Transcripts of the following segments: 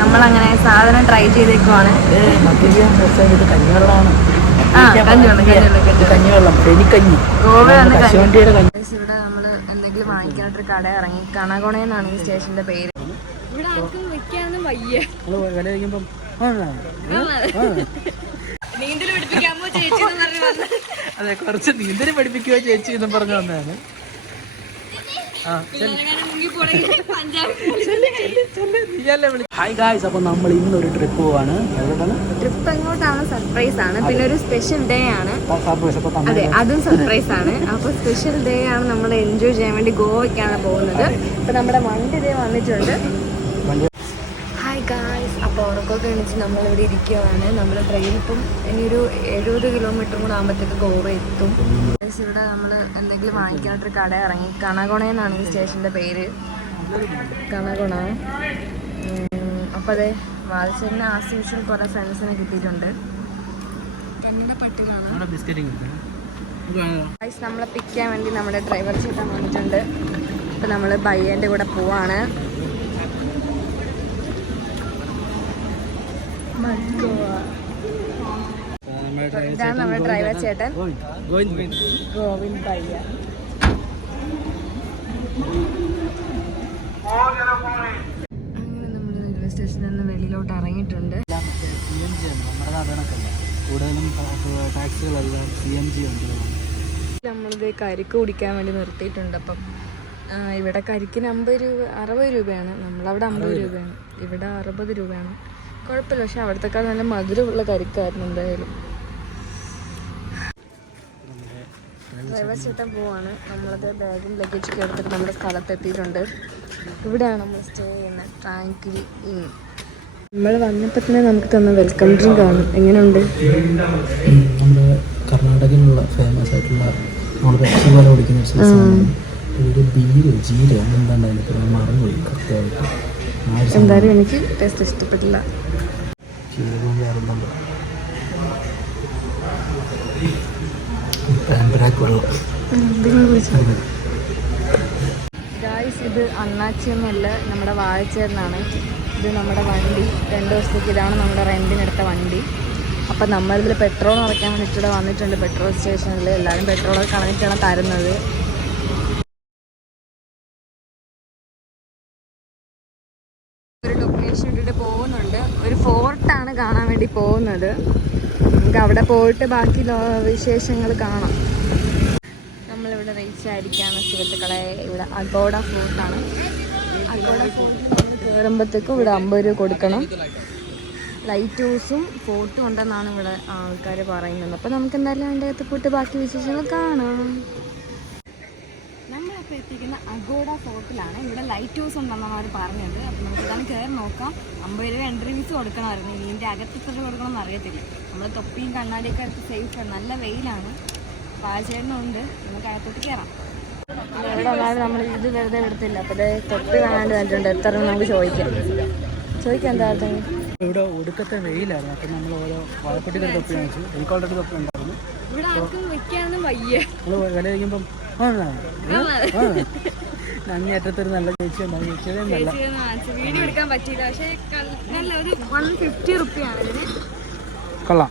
നമ്മളങ്ങനെ സാധനം ട്രൈ ചെയ്തേക്കുവാണ്. ഇവിടെ നമ്മൾ എന്തെങ്കിലും വാങ്ങിക്കാനായിട്ട് കട ഇറങ്ങി. കണകുണയെന്നാണ് ഈ സ്റ്റേഷന്റെ പേര്. ഇവിടെ ആർക്കും വെക്കാനും വയ്യ. നീന്തൽ പിടിപ്പിക്കാമോ ചേച്ചി എന്ന് പറഞ്ഞ് വന്ന്. അതെ കുറച്ച് നീന്തൽ പഠിപ്പിക്കുക ചേച്ചി എന്നും പറഞ്ഞു വന്നതാണ് ആ പിള്ളേരെങ്ങാനും മുങ്ങി പോണെങ്കിൽ പഞ്ചാബ് ഹായ് ഗായ്സ് അപ്പോൾ നമ്മൾ ഇന്നൊരു ട്രിപ്പ് പോവാണ്. ട്രിപ്പ് എങ്ങോട്ടാണ്? സർപ്രൈസ് ആണ്. പിന്നെ ഒരു സ്പെഷ്യൽ ഡേ ആണ്. അതെ അതും സർപ്രൈസ് ആണ്. അപ്പൊ സ്പെഷ്യൽ ഡേ ആണ് നമ്മൾ എൻജോയ് ചെയ്യാൻ വേണ്ടി ഗോവയ്ക്കാണ് പോകുന്നത്. അപ്പൊ നമ്മുടെ വണ്ടി ഡേ വന്നിട്ടുണ്ട് വണ്ടി ഹായ് ഗായ്സ് അപ്പോൾ ഉറക്കമൊക്കെ എണിച്ച് നമ്മളിവിടെ ഇരിക്കുകയാണ് നമ്മൾ ട്രെയിൻ ഇപ്പം ഇനിയൊരു എഴുപത് കിലോമീറ്റർ കൂടെ ആകുമ്പോഴത്തേക്ക് ഗോവ എത്തും. ഇവിടെ നമ്മൾ എന്തെങ്കിലും വാങ്ങിക്കാനായിട്ടൊരു കട ഇറങ്ങി. കണകുണയെന്നാണ് ഈ സ്റ്റേഷന്റെ പേര്. കണകുണ അപ്പോൾ അതെ വാദിച്ചതിന് ആസ് യൂഷ്വൽ കുറേ ഫ്രണ്ട്സിനെ കിട്ടിയിട്ടുണ്ട്. കണ്ണിന്റെ പട്ടിലാണ് നമ്മളെ പിക്ക് ചെയ്യാൻ വേണ്ടി നമ്മുടെ ഡ്രൈവർ ചേട്ടൻ വന്നിട്ടുണ്ട്. ഇപ്പം നമ്മൾ ബയ്യന്റെ കൂടെ പോവാണ്. ഇതാണ് നമ്മുടെ ഡ്രൈവർ ചേട്ടൻ. ഗോവിന്ദ് പയ്യ. അങ്ങനെ നമ്മൾ റെയിൽവേ സ്റ്റേഷനിൽ നിന്ന് വെളിയിലോട്ട് ഇറങ്ങിയിട്ടുണ്ട്. സി എം ജി ഉണ്ട് നമ്മുടെ നാടുകണക്കല്ല കൂടുതലും ടാക്സികളെല്ലാം സി എം ജി ഉണ്ട് നമ്മളിത് കരിക്ക് കുടിക്കാൻ വേണ്ടി നിർത്തിയിട്ടുണ്ട്. അപ്പം ഇവിടെ കരിക്കിന് അമ്പത് രൂപ അറുപത് രൂപയാണ്. നമ്മളവിടെ അമ്പത് രൂപയാണ്. ഇവിടെ അറുപത് രൂപയാണ്. കുഴപ്പമില്ല. പക്ഷെ അവിടത്തെക്കാൾ നല്ല മധുരമുള്ള കരിക്കായിരുന്നു എന്തായാലും. ഡ്രൈവർ ചേട്ടൻ പോവാണ്. നമ്മളത് ബാഗും ലഗേജൊക്കെ എടുത്തിട്ട് നമ്മുടെ സ്ഥലത്ത് എത്തിയിട്ടുണ്ട്. ഇവിടെയാണ് നമ്മൾ സ്റ്റേ ചെയ്യുന്നത്. ട്രാങ്കിലി ഇൻ നമ്മൾ വന്നപ്പോൾ തന്നെ നമുക്ക് തന്ന വെൽക്കം ഡ്രിങ്ക് ആണ്. എങ്ങനെയുണ്ട്? നമ്മുടെ കർണാടകയിലുള്ള ഫേമസ് ആയിട്ടുള്ള നമ്മൾ പെപ്സി പോലെ കുടിക്കുന്ന ഒരു ബീര് ജീരോ എന്താണ്ട് അതിന്റെ പേര്? മറന്നുപോയി. കൃത്യമായിട്ട്. എന്തായാലും എനിക്ക് ടേസ്റ്റ് ഇഷ്ടപ്പെട്ടില്ല. ഗായ്സ് ഇത് അണ്ണാച്ചി എന്നല്ല നമ്മുടെ വാഴച്ചേർന്നാണ്. ഇത് നമ്മുടെ വണ്ടി. രണ്ട് ദിവസത്തേക്ക് ഇതാണ് നമ്മുടെ റെന്റിനെടുത്ത വണ്ടി. അപ്പം നമ്മളിതിൽ പെട്രോൾ നിറയ്ക്കാൻ വേണ്ടിയിട്ട് വന്നിട്ടുണ്ട്. പെട്രോൾ സ്റ്റേഷനിൽ എല്ലാവരും പെട്രോൾ കളഞ്ഞിട്ടാണ് തരുന്നത്. ഇട്ടിട്ട് പോകുന്നുണ്ട്. ഒരു ഫോർട്ടാണ് കാണാൻ വേണ്ടി പോകുന്നത്. നമുക്ക് അവിടെ പോയിട്ട് ബാക്കി വിശേഷങ്ങൾ കാണാം. നമ്മളിവിടെ റീച്ച് ആയിരിക്കാണ് സുഹൃത്തുക്കളെ. ഇവിടെ അഗോഡ ഫോർട്ടാണ് അഗോഡ ഫോർട്ട് കയറുമ്പോഴത്തേക്കും ഇവിടെ അമ്പത് രൂപ കൊടുക്കണം. ലൈറ്റ് ഹൗസും ഫോർട്ടും ഉണ്ടെന്നാണ് ഇവിടെ ആൾക്കാർ പറയുന്നത്. അപ്പോൾ നമുക്ക് എന്തായാലും അതിന്റെ അകത്ത് പോയിട്ട് ബാക്കി വിശേഷങ്ങൾ കാണാം. നമ്മളിപ്പോൾ എത്തിക്കുന്ന അഗോഡ ഫോർട്ടിലാണ്. ഇവിടെ ലൈറ്റ് ഹൗസ് ഉണ്ടെന്നാണ് അവർ പറഞ്ഞത് അപ്പോൾ നമുക്ക് ഇതാണ് കയറി നോക്കാം. അമ്പത് രൂപ എൻട്രി ഫീസ് കൊടുക്കണമായിരുന്നു. ഇതിന്റെ അകത്ത് എത്ര രൂപ കൊടുക്കണമെന്ന് അറിയത്തില്ല. നമ്മൾ തൊപ്പിയും കണ്ണാടിയൊക്കെ എടുത്ത് സേഫ് നല്ല വെയിലാണ്. പാചകമുണ്ട് നമുക്ക് അകത്തോട്ട് കയറാം ഇവിടെ വന്നാലും നമ്മൾ ഇത് വെറുതെ എടുത്തില്ല അപ്പോൾ ദേ തൊപ്പി കാണാണ്ട് കണ്ടിട്ടുണ്ട് എത്ര നമുക്ക് ചോദിക്കാം. ചോദിക്കാം എന്താ അർത്ഥം ഇവിടെ ഒടുക്കത്തെ വെയിലായിരുന്നു അപ്പം നമ്മൾ ഓരോ വാഴപ്പെട്ടിയുടെ തൊപ്പി വാങ്ങിച്ചു. എനിക്ക് ഓൾറെഡി തൊപ്പി ഉണ്ടായിരുന്നു. ഇവിടെ ആർക്കും വെക്കാനൊന്നും വയ്യ. നമ്മൾ വില കഴിക്കുമ്പം നല്ല ചേച്ചി ഉണ്ടാവും ചേച്ചിയുടെ നല്ല. വീഡിയോ എടുക്കാൻ പറ്റിയില്ല. പക്ഷേ നല്ല ഒരു വൺ ഫിഫ്റ്റി റുപ്പിയാണ് ഇതിന്. കൊള്ളാം.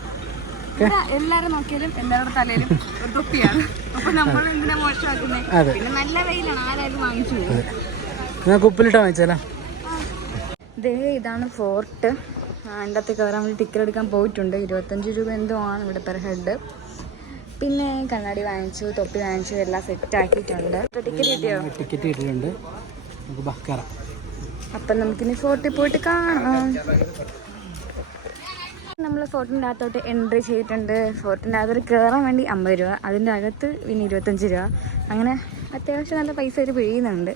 എല്ലാരും നോക്കിയാലും എല്ലാവരുടെ തലയിലും തൊപ്പിയാണ്. അപ്പൊ നമ്മൾ എന്തിനാ മോശമാക്കുന്നത് പിന്നെ നല്ല വെയിലാണ്. ആരായാലും വാങ്ങിച്ചു പോകും നിങ്ങൾക്ക് വാങ്ങിച്ചാലോ? ദേ ഇതാണ് ഫോർട്ട്. അതിന്റെ അകത്ത് കയറാൻ വേണ്ടി ടിക്കറ്റ് എടുക്കാൻ പോയിട്ടുണ്ട്. ഇരുപത്തഞ്ച് രൂപ എന്തോ ആണ് ഇവിടെ പെർ ഹെഡ് പിന്നെ കണ്ണാടി വാങ്ങിച്ചു തൊപ്പി വാങ്ങിച്ചു എല്ലാം സെറ്റ് ആക്കിയിട്ടുണ്ട്. ടിക്കറ്റ് കിട്ടിയോ? ടിക്കറ്റ് കിട്ടിയിട്ടുണ്ട്. നമുക്ക് ബാ കയറാം അപ്പം നമുക്കിനി ഫോർട്ടിൽ പോയിട്ട് കാണാം. നമ്മൾ ഫോർട്ടിന്റെ അകത്തോട്ട് എൻട്രി ചെയ്തിട്ടുണ്ട്. ഫോർട്ടിന്റെ അകത്തോട്ട് കയറാൻ വേണ്ടി അമ്പത് രൂപ അതിന്റെ അകത്ത് പിന്നെ ഇരുപത്തഞ്ച് രൂപ. അങ്ങനെ അത്യാവശ്യം നല്ല പൈസ ഒരു പിഴിയുന്നുണ്ട്.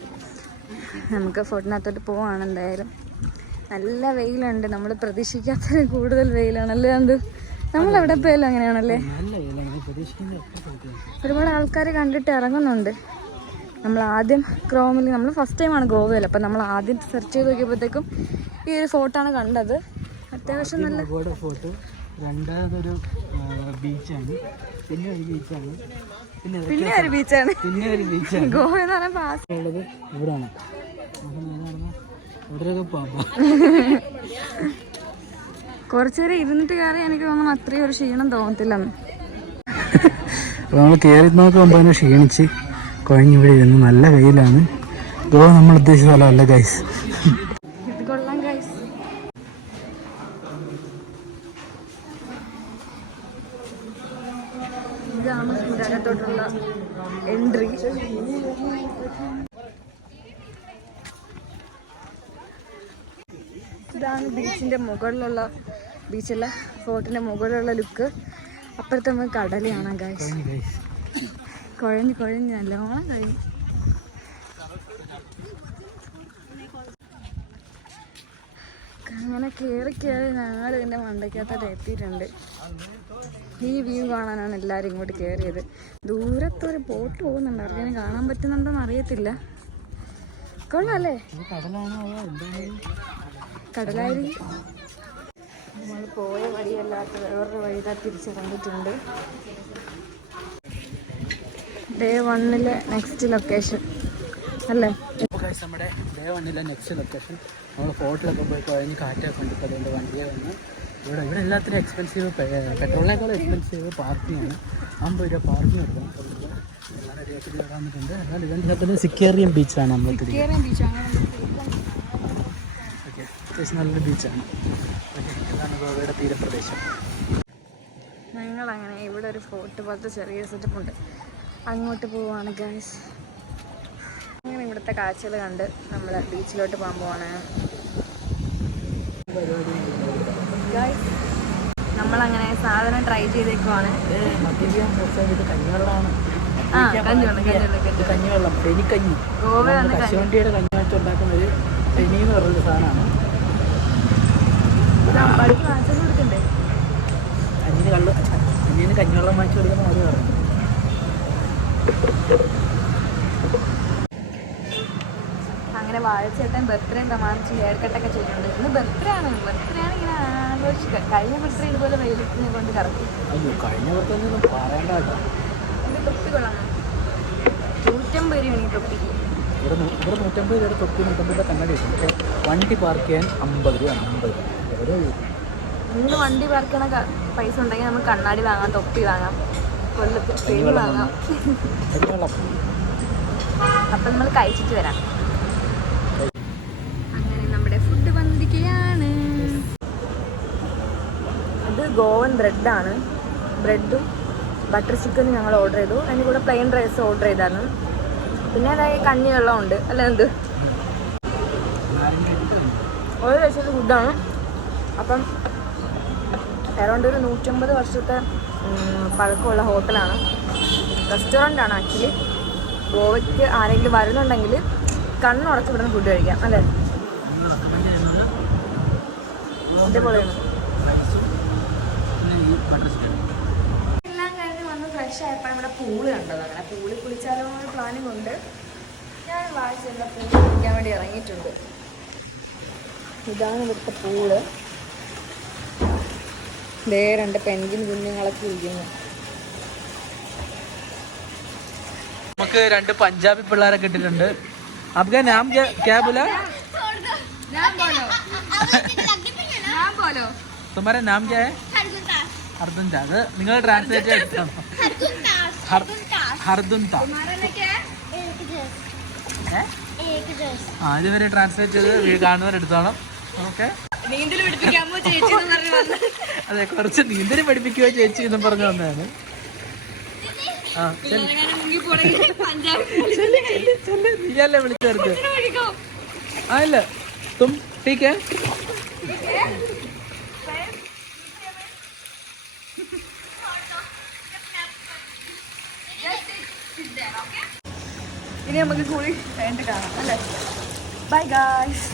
നമുക്ക് ഫോർട്ടിനകത്തോട്ട് പോവാണ് എന്തായാലും. നല്ല വെയിലുണ്ട്. നമ്മൾ പ്രതീക്ഷിക്കാത്ത കൂടുതൽ വെയിലാണല്ലേ അത്? നമ്മൾ അവിടെ പോയാലും അങ്ങനെയാണല്ലേ? ഒരുപാട് ആൾക്കാർ കണ്ടിട്ട് ഇറങ്ങുന്നുണ്ട്. നമ്മൾ ആദ്യം ക്രോമിൽ നമ്മൾ ഫസ്റ്റ് ടൈമാണ് ഗോവയിൽ അപ്പം നമ്മൾ ആദ്യം സെർച്ച് ചെയ്ത് നോക്കിയപ്പോഴത്തേക്കും ഈ ഒരു ഫോട്ടോ ആണ് കണ്ടത്. അത്യാവശ്യം നല്ല ഫോട്ടോ രണ്ടാമതൊരു ബീച്ചാണ്. പിന്നെ ഒരു ബീച്ചാണ്. പിന്നെ ഒരു ബീച്ചാണ്. പിന്നെ ഒരു ബീച്ചാണ്. ഗോവ എന്ന് പറയുമ്പോൾ ഉള്ളത് ഇവിടാണ്. ഇവിടെയൊക്കെ പോവാം കുറച്ചേരം ഇരുന്നിട്ട് കയറി എനിക്ക് തോന്നുന്നു അത്രയും ഒരു ക്ഷീണം തോന്നത്തില്ലെന്ന്. അപ്പോൾ നമ്മൾ കയറി നോക്കുമ്പോൾ തന്നെ ക്ഷീണിച്ച് കുഴഞ്ഞിവിടെ ഇരുന്ന് നല്ല വെയിലാണ്. ഗോവ നമ്മൾ ഉദ്ദേശിച്ച സ്ഥലമല്ല ഗൈസ് ഇത് കൊള്ളാം ഗൈസ് ഇതാണ് എൻട്രി ഇതാണ് ബീച്ചിന്റെ മുകളിലുള്ള ബീച്ചല്ല ഫോർട്ടിന്റെ മുകളിലുള്ള ലുക്ക്. അപ്പുറത്ത് നമുക്ക് കാണാം ഗൈസ് കുഴഞ്ഞ് കുഴഞ്ഞ് നല്ലോണം കഴിഞ്ഞു. അങ്ങനെ കയറി കയറി ഞങ്ങൾ ഇതിന്റെ മണ്ടയ്ക്കകത്തോട്ട് എത്തിയിട്ടുണ്ട്. ഈ വ്യൂ കാണാനാണ് എല്ലാവരും ഇങ്ങോട്ട് കയറിയത് ദൂരത്തൊരു ബോട്ട് പോകുന്നുണ്ട്. അവർക്ക് കാണാൻ പറ്റുന്നുണ്ടോന്ന് അറിയത്തില്ല. കൊള്ളാല്ലേ കടലായിരിക്കും നമ്മൾ പോയ വഴിയല്ലാത്ത വേറൊരു തിരിച്ചു കൊണ്ടിട്ടുണ്ട് ഡേ വണ്ണിലെ നെക്സ്റ്റ് ലൊക്കേഷൻ അല്ലേ? നമ്മുടെ ഡേ വണ്ണിലെ നെക്സ്റ്റ് ലൊക്കേഷൻ നമ്മൾ ഫോർട്ടിലൊക്കെ പോയി കഴിഞ്ഞ് കാറ്റൊക്കെ ഉണ്ട് ഇപ്പോൾ അതുകൊണ്ട് വണ്ടിയെ വന്ന് ഇവിടെ ഇവിടെ എല്ലാത്തിനും എക്സ്പെൻസീവ് പെട്രോളിനേക്കാളും എക്സ്പെൻസീവ് പാർക്കിംഗ് ആണ്. അമ്പത് രൂപ പാർക്കിംഗ് എടുക്കണം. എല്ലാം റെഡിയാക്കി വരാൻ വന്നിട്ടുണ്ട്. എന്നാൽ ഇതിന്റെ സിക്കേറിയം ബീച്ചാണ് നമ്മൾ ബീച്ചാണ് ഓക്കെ അത്യാവശ്യം നല്ലൊരു ബീച്ചാണ് ഇതാണ് ഗോവയുടെ തീരപ്രദേശം. ഞങ്ങൾ അങ്ങനെ ഇവിടെ ഒരു ഫോർട്ട് പോലത്തെ ചെറിയ സെറ്റപ്പ് ഉണ്ട്. അങ്ങോട്ട് പോവാണ് ഗൈസ് അങ്ങനെ ഇവിടുത്തെ കാഴ്ചകൾ കണ്ട് നമ്മൾ ബീച്ചിലോട്ട് പോകാൻ പോവാണ്. നമ്മളങ്ങനെ സാധനം ട്രൈ ചെയ്തേക്കുവാണ്. ആ കഞ്ഞിവെള്ളം കഞ്ഞിവെള്ളം കഞ്ഞിവെള്ളം. പെനിക്കഞ്ഞി ഗോവ കശുവണ്ടിയുടെ കഞ്ഞി വെച്ച് ഉണ്ടാക്കുന്ന ഒരു പെനി എന്ന് പറയുന്ന സാധനമാണ് ഇത് അമ്പാടിക്ക് വാങ്ങിച്ചു കൊടുക്കണ്ടേ അഞ്ഞിന് കള്ള് അഞ്ഞിന് കഞ്ഞിവെള്ളം വാങ്ങിച്ചു കൊടുക്കുന്ന കാര്യം പറഞ്ഞു അങ്ങനെ വാഴച്ചേട്ടൻ ബർത്ത്ഡേ പ്രമാണിച്ച് ഹെയർ കട്ടൊക്കെ ചെയ്യുന്നുണ്ട് ഇന്ന് ബർത്ത്ഡേ ആണ് ബർത്ത്ഡേ ആണ് ഇങ്ങനെ ആഘോഷിക്കുക കഴിഞ്ഞ ബർത്ത്ഡേ ഇതുപോലെ വെയിലത്തിനെ കൊണ്ട് കറക്കി. കഴിഞ്ഞ തൊപ്പി കൊള്ളാം. നൂറ്റമ്പത് രൂപയാണ് ഈ തൊപ്പിക്ക് ഇവിടെ നൂറ്റമ്പത് രൂപയുടെ തൊപ്പി നൂറ്റമ്പത് രൂപ കണ്ണാടി പക്ഷേ വണ്ടി പാർക്ക് ചെയ്യാൻ അമ്പത് രൂപ അമ്പത് രൂപ. മൂന്ന് വണ്ടി പാർക്കണ പൈസ ഉണ്ടെങ്കിൽ നമുക്ക് കണ്ണാടി വാങ്ങാം തൊപ്പി വാങ്ങാം കൊല്ലത്തിൽ പെയിൻ വാങ്ങാം. അപ്പം നമ്മൾ കഴിച്ചിട്ട് വരാം. അങ്ങനെ നമ്മുടെ ഫുഡ് വന്നിരിക്കുകയാണ്. അത് ഗോവൻ ബ്രെഡാണ് ബ്രെഡും ബട്ടർ ചിക്കനും ഞങ്ങൾ ഓർഡർ ചെയ്തു. അതിന്റെ കൂടെ പ്ലെയിൻ റൈസ് ഓർഡർ ചെയ്തായിരുന്നു പിന്നെ അതായത് കഞ്ഞി വെള്ളം ഉണ്ട് അല്ല എന്ത്? ഒരു ലക്ഷത്തെ ഫുഡാണ് അപ്പം അറൗണ്ട് ഒരു നൂറ്റമ്പത് വർഷത്തെ പഴക്കമുള്ള ഹോട്ടലാണ്. റെസ്റ്റോറന്റ് ആണ് ആക്ച്വലി. ഗോവയ്ക്ക് ആരെങ്കിലും വരുന്നുണ്ടെങ്കിൽ കണ്ണുടച്ച് ഇവിടുന്ന് ഫുഡ് കഴിക്കാം അല്ലേ? അടിപൊളിയാണ്. എല്ലാം കഴിഞ്ഞ് വന്ന് ഫ്രഷ് ആയപ്പോൾ നമ്മുടെ പൂൾ കണ്ടത്. അങ്ങനെ പൂളിൽ കുളിച്ചാലോ എന്നൊരു പ്ലാനിങ് ഉണ്ട്. ഞാൻ വായിച്ചുള്ള പൂൾ കുളിക്കാൻ വേണ്ടി ഇറങ്ങിയിട്ടുണ്ട്. ഇതാണ് ഇവിടുത്തെ പൂൾ. ദേ രണ്ട് പെൻഗിൻ കുഞ്ഞുങ്ങളൊക്കെ ഇരിക്കുന്നു. നമുക്ക് രണ്ട് പഞ്ചാബി പിള്ളേരെ കിട്ടിയിട്ടുണ്ട് അബ്ഗ നാം ഹർദുൻ താസ് നിങ്ങൾ ട്രാൻസ്ലേറ്റ് ചെയ്യണം ആ ഇതുവരെ ട്രാൻസ്ലേറ്റ് ചെയ്ത് കാണുന്നവരെടുത്തോണം ഓക്കെ. നീന്തൽ ചേച്ചി എന്ന് പറഞ്ഞു അതെ കുറച്ച് നീന്തൽ പഠിപ്പിക്കുക ചേച്ചി എന്നും പറഞ്ഞു വന്നാണ് ആ. നീയല്ലേ വിളിച്ചു ചേർത്ത് ഒഴിക്കോ ആ ഇല്ല. തും ടീക്ക് ഇനി നമുക്ക് കൂടി കഴിഞ്ഞിട്ട് കാണാം അല്ലേ? Bye guys